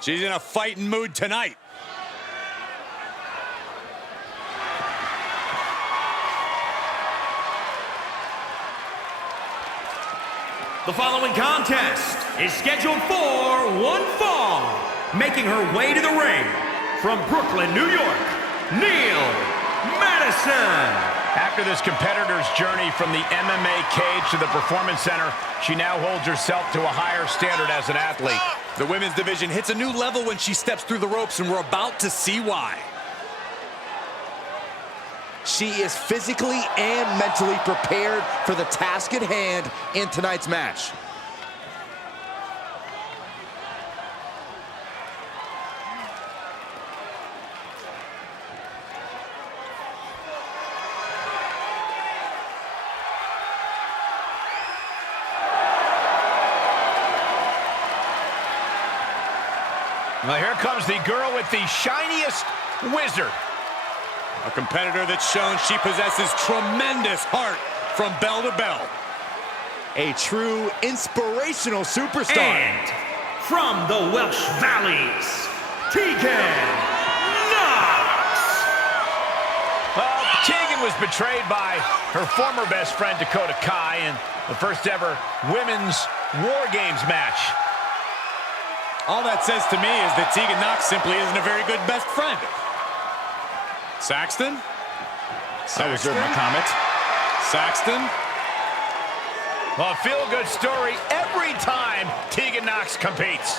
She's in a fighting mood tonight. The following contest is scheduled for one fall. Making her way to the ring from Brooklyn, New York, Neal, Madison. After this competitor's journey from the MMA cage to the Performance Center, she now holds herself to a higher standard as an athlete. The women's division hits a new level when she steps through the ropes, and we're about to see why. She is physically and mentally prepared for the task at hand in tonight's match. Now here comes the girl with the shiniest wizard. A competitor that's shown she possesses tremendous heart from bell to bell. A true inspirational superstar. And from the Welsh Valleys, Tegan. Tegan was betrayed by her former best friend Dakota in the first ever women's War Games match. All that says to me is that Tegan Nox simply isn't a very good best friend. Saxton? I reserve my comment. Saxton? Well, a feel-good story every time Tegan Nox competes.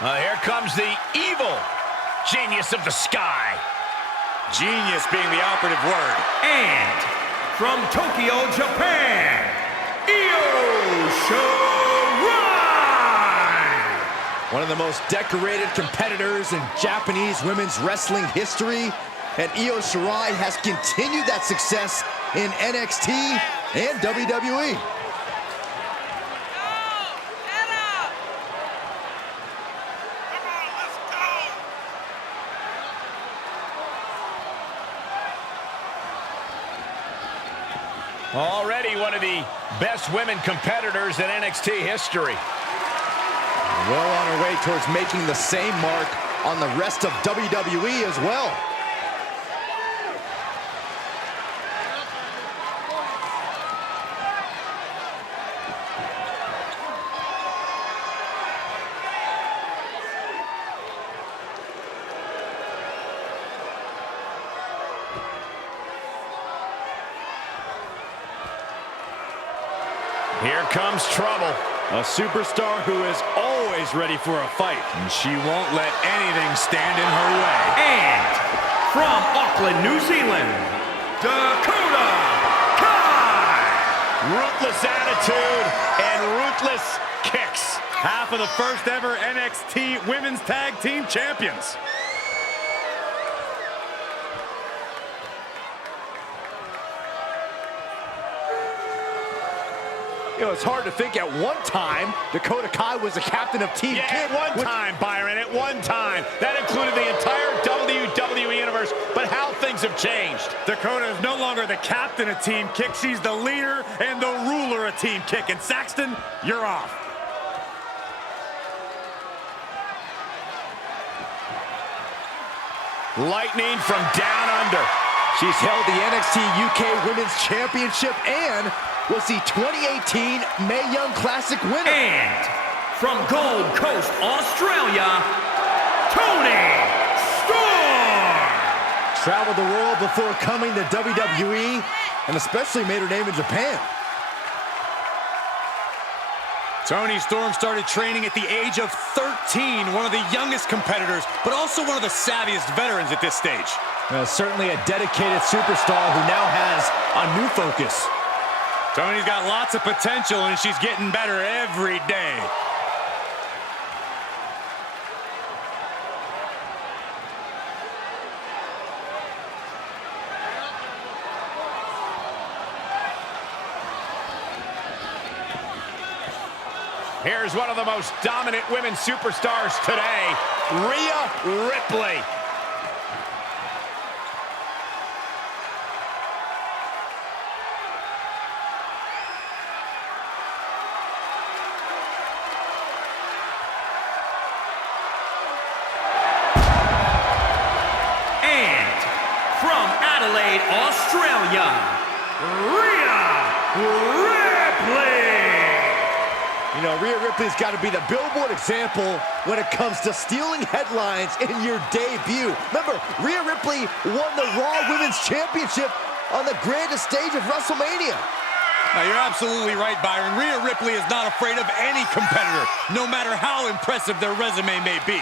Here comes the evil genius of the sky. Genius being the operative word. And from Tokyo, Japan, SHIRAI. One of the most decorated competitors in Japanese women's wrestling history. And SHIRAI has continued that success in NXT and WWE. Already one of the best women competitors in NXT history. Well on her way towards making the same mark on the rest of WWE as well. Here comes trouble. A superstar who is always ready for a fight, and she won't let anything stand in her way. And from Auckland, New Zealand, Dakota. Ruthless attitude and ruthless kicks. Half of the first ever NXT Women's Tag Team Champions. You know, it's hard to think at one time Dakota Kai was the captain of Team Yeah, Kick. at one time, Byron, at one time. That included the entire WWE Universe, but how things have changed. Dakota is no longer the captain of Team Kick. She's the leader and the ruler of Team Kick. And Saxton, you're off. Lightning from down under. She's held the NXT UK Women's Championship and was the 2018 Mae Young Classic winner. And from Gold Coast, Australia, Toni Storm. Traveled the world before coming to WWE and especially made her name in Japan. Toni Storm started training at the age of 13, one of the youngest competitors, but also one of the savviest veterans at this stage. Certainly a dedicated superstar who now has a new focus. Toni's got lots of potential, and she's getting better every day. Here's one of the most dominant women superstars today, Rhea Ripley. Adelaide, Australia, Rhea Ripley. You know, Rhea Ripley's got to be the billboard example when it comes to stealing headlines in your debut. Remember, Rhea Ripley won the Raw Women's Championship on the grandest stage of WrestleMania. Now, you're absolutely right, Byron. Rhea Ripley is not afraid of any competitor, no matter how impressive their resume may be.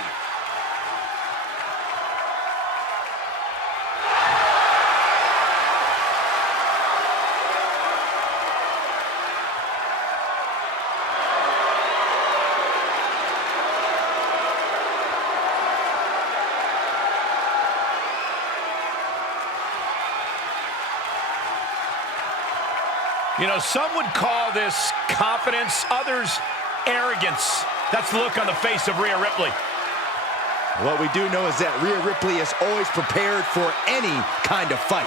You know, some would call this confidence, others arrogance. That's the look on the face of Rhea Ripley. What we do know is that Rhea Ripley is always prepared for any kind of fight.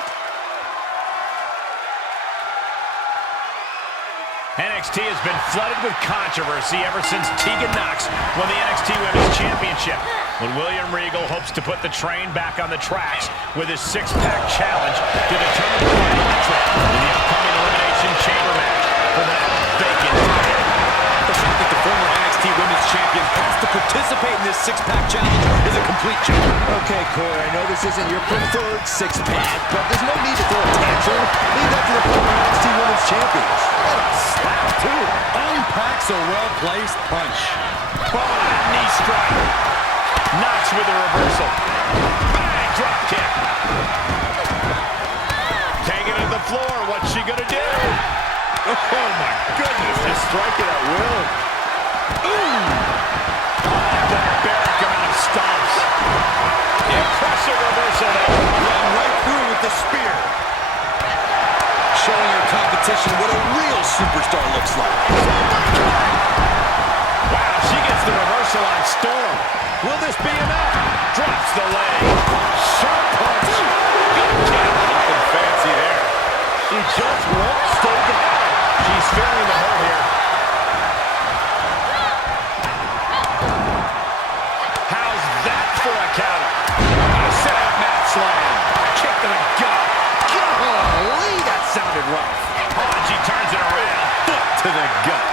NXT has been flooded with controversy ever since Tegan won the NXT Women's Championship. When William Regal hopes to put the train back on the tracks with his six-pack challenge to determine the final entrant in the upcoming Elimination Chamber match for the vacant title. The fact that the former NXT Women's Champion has to participate in this six-pack challenge is a complete joke. Okay, Corey, I know this isn't your preferred six-pack, but there's no need to throw a tantrum. Leave that to the former NXT Women's Champions. What a slap, too. Unpacks a well-placed punch. Oh, knee strike. Knox with a reversal. Bang, drop kick. Taking it to the floor. What's she gonna do? Oh my goodness, just strike it at will. Ooh. Barbaric amount of stomps. Impressive reversal there. Run right through with the spear. Showing her competition what a real superstar looks like. Wow, she gets the reversal on Storm. Will this be enough? Drops the leg. Sharp punch. Nothing fancy there. She just won't stay down. She's feeling the hurt here. How's that for a counter? A set-up mat slam. Kick to the gut. Golly, that sounded rough. Oh, and she turns it around. Foot to the gut.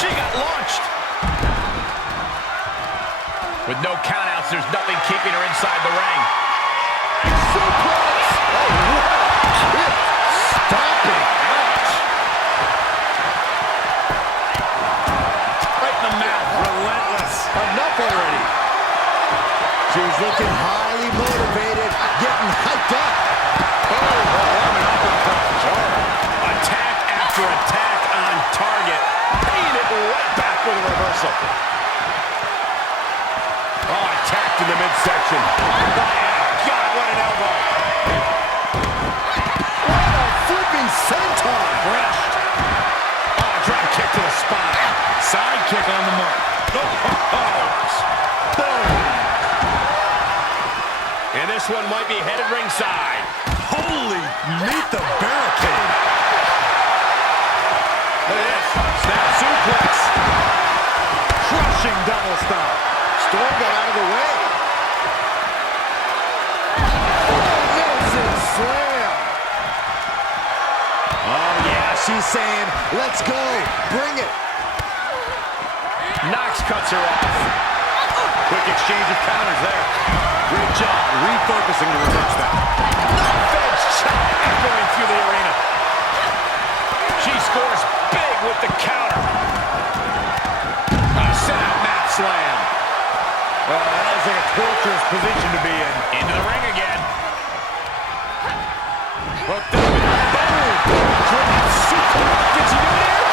She got launched. With no countouts, there's nothing keeping her inside the ring. Suplex! Oh, what a kick! Stomping! Ouch! Right in the mouth. Relentless. Enough already. She's looking highly motivated, getting hyped up. Attack after attack on target. Paying it right back with a reversal. Oh, attacked in the midsection. God, what an elbow. What a flipping senton. Crushed. Oh, drop kick to the spine. Side kick on the mark. Boom. And this one might be headed ringside. Holy, meet the barricade. Look at this. Snap suplex. Crushing double stomp. Storm got out of the way. Nelson slam. Oh, yeah, she's saying, let's go. Bring it. Knox cuts her off. Quick exchange of counters there. Great job refocusing to reverse that. Feds chop echoing through the arena. She scores big with the counter. A set-out mat slam. That was like a torturous position to be in. Into the ring again. Hooked up and boom! Drop suplex. Did she do it here?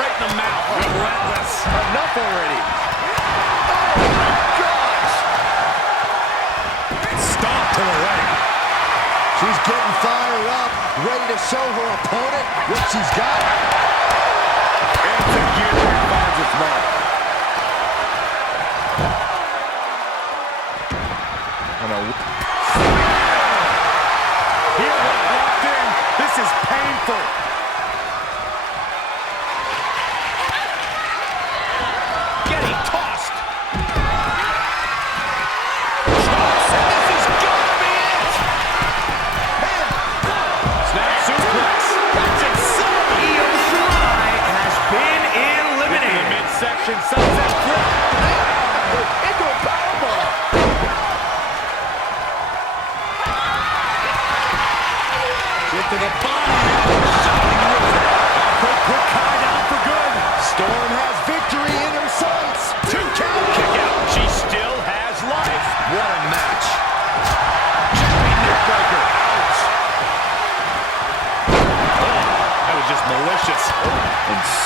Right in the mouth. Relentless. Enough already. Oh my gosh! Stomp to the leg. She's getting fired up, ready to show her opponent what she's got. Execution finds its mark. Heel hook locked in. This is painful. Getting tossed. Stops, and this is good.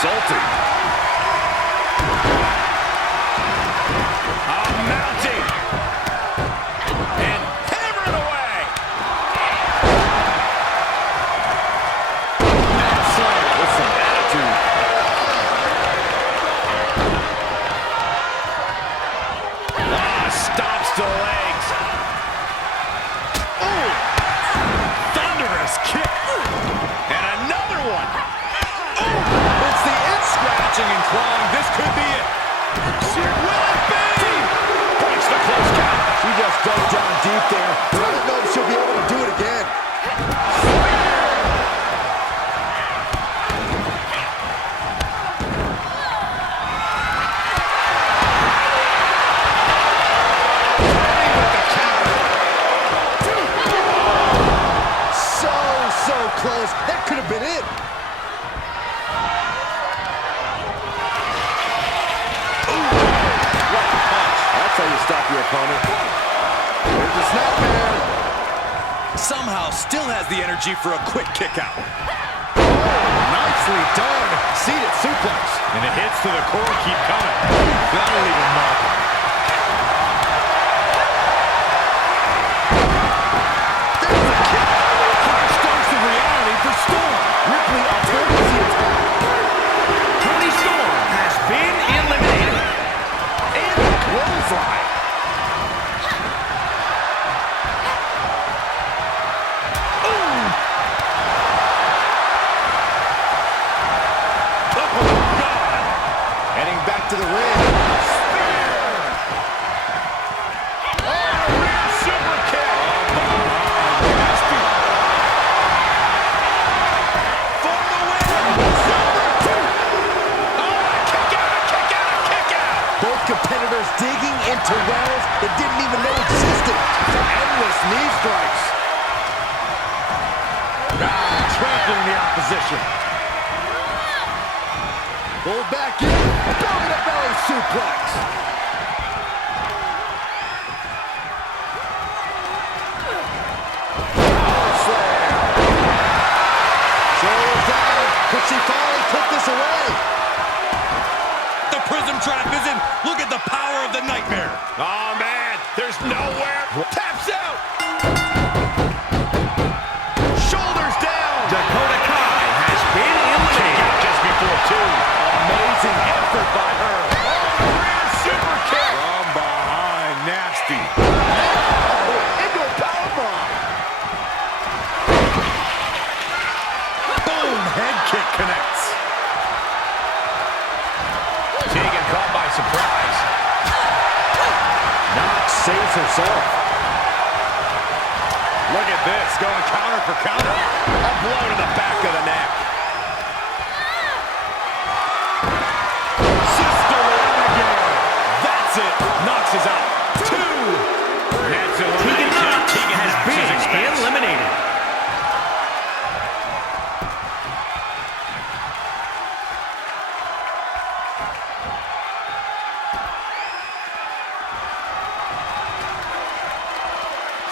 insulting. Mounting. And hammering away. Slam with some attitude. Stomps to the legs. Oh! Thunderous kick. And another one. Oh! It's the inch scratching and clawing. This could be it. Will it be? Breaks the close count. She just dug down deep there, but I don't know if she'll be able to do it again. So close. That could have been it. That's how you stop your opponent. There's the snapmare. Somehow still has the energy for a quick kick out. Nicely done. Seated suplex. And the hits to the core keep coming. That'll leave a mark. There's a kick. Harsh dose of reality for Storm. Ripley avoids the attack. Toni Storm has been eliminated. And a clothesline. Heading back to the ring. Super kick. For the win. Kick out. Both competitors digging into wells that didn't even know existed. Endless knee strikes. Trampling the opposition. Pulled back in. Belly-to-belly suplex. Shoulders down. Could she finally put this away? The prism trap is in. Look at the power of the nightmare. Oh, man. There's nowhere. Taps out. Shoulders down. Dakota Kai has been eliminated. Just before two. Amazing effort by her. Rear super kick. From behind, nasty. Into a powerbomb. Boom, head kick connects. Tegan caught by surprise. Knox saves herself. Look at this, going counter for counter. A blow to the back of the neck. Sister Abigail. That's it. Knox is out. Two. That's Tegan eliminated. Knox Tegan has Knox is been expensive. eliminated.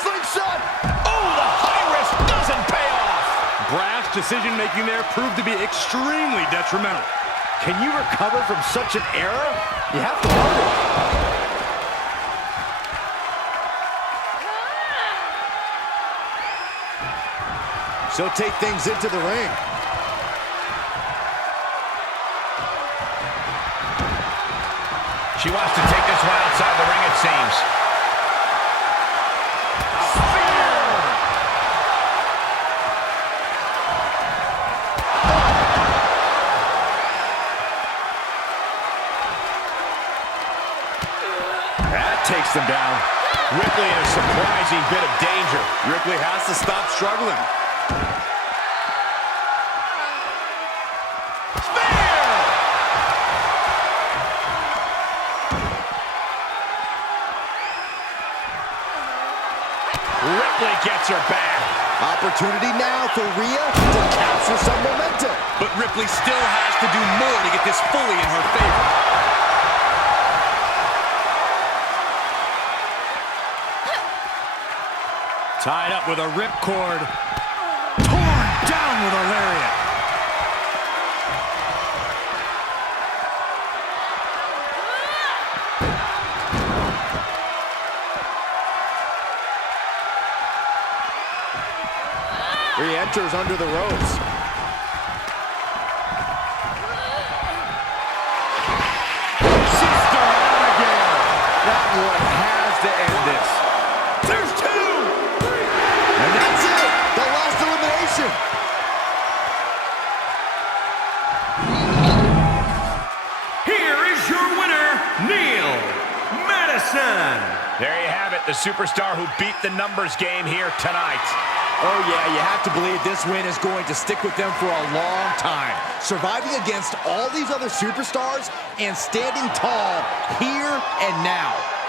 Slingshot. Oh, the high risk doesn't pay off. Brash decision-making there proved to be extremely detrimental. Can you recover from such an error? You have to wonder. She'll take things into the ring. She wants to take this one outside the ring, it seems. That takes them down. Ripley in a surprising bit of danger. Ripley has to stop struggling. Ripley gets her back. Opportunity now for Rhea to capture some momentum. But Ripley still has to do more to get this fully in her favor. Tied up with a ripcord. Torn down with a lariat. counters under the ropes. Sister Abigail. That one has to end this. There's two. And that's it. The last elimination. Here is your winner, Neal Madison. There you have it, the superstar who beat the numbers game here tonight. Oh yeah, you have to believe this win is going to stick with them for a long time. Surviving against all these other superstars and standing tall here and now.